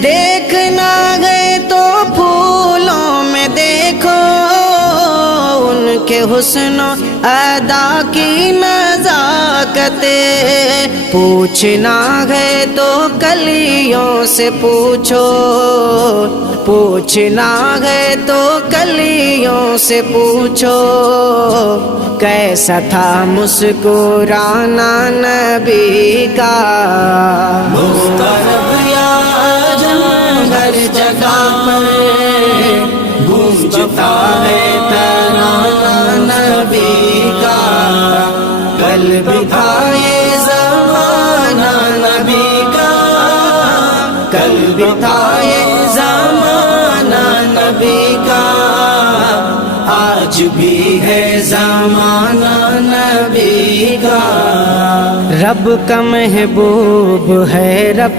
देखना गए तो फूलों में देखो उनके हुस्न अदा की नज़ाकते। पूछना गए तो कलियों से पूछो, पूछना गए तो कलियों से पूछो, कैसा था मुस्कुराना नबी का। मुस्तरब या आजम हर जगह पर गूंजता है तराना नबी का। कल भी था ये ज़माना नबी का, कल भी था ये ज़माना नबी का, आज भी है ज़माना नबी का। रब का महबूब है रब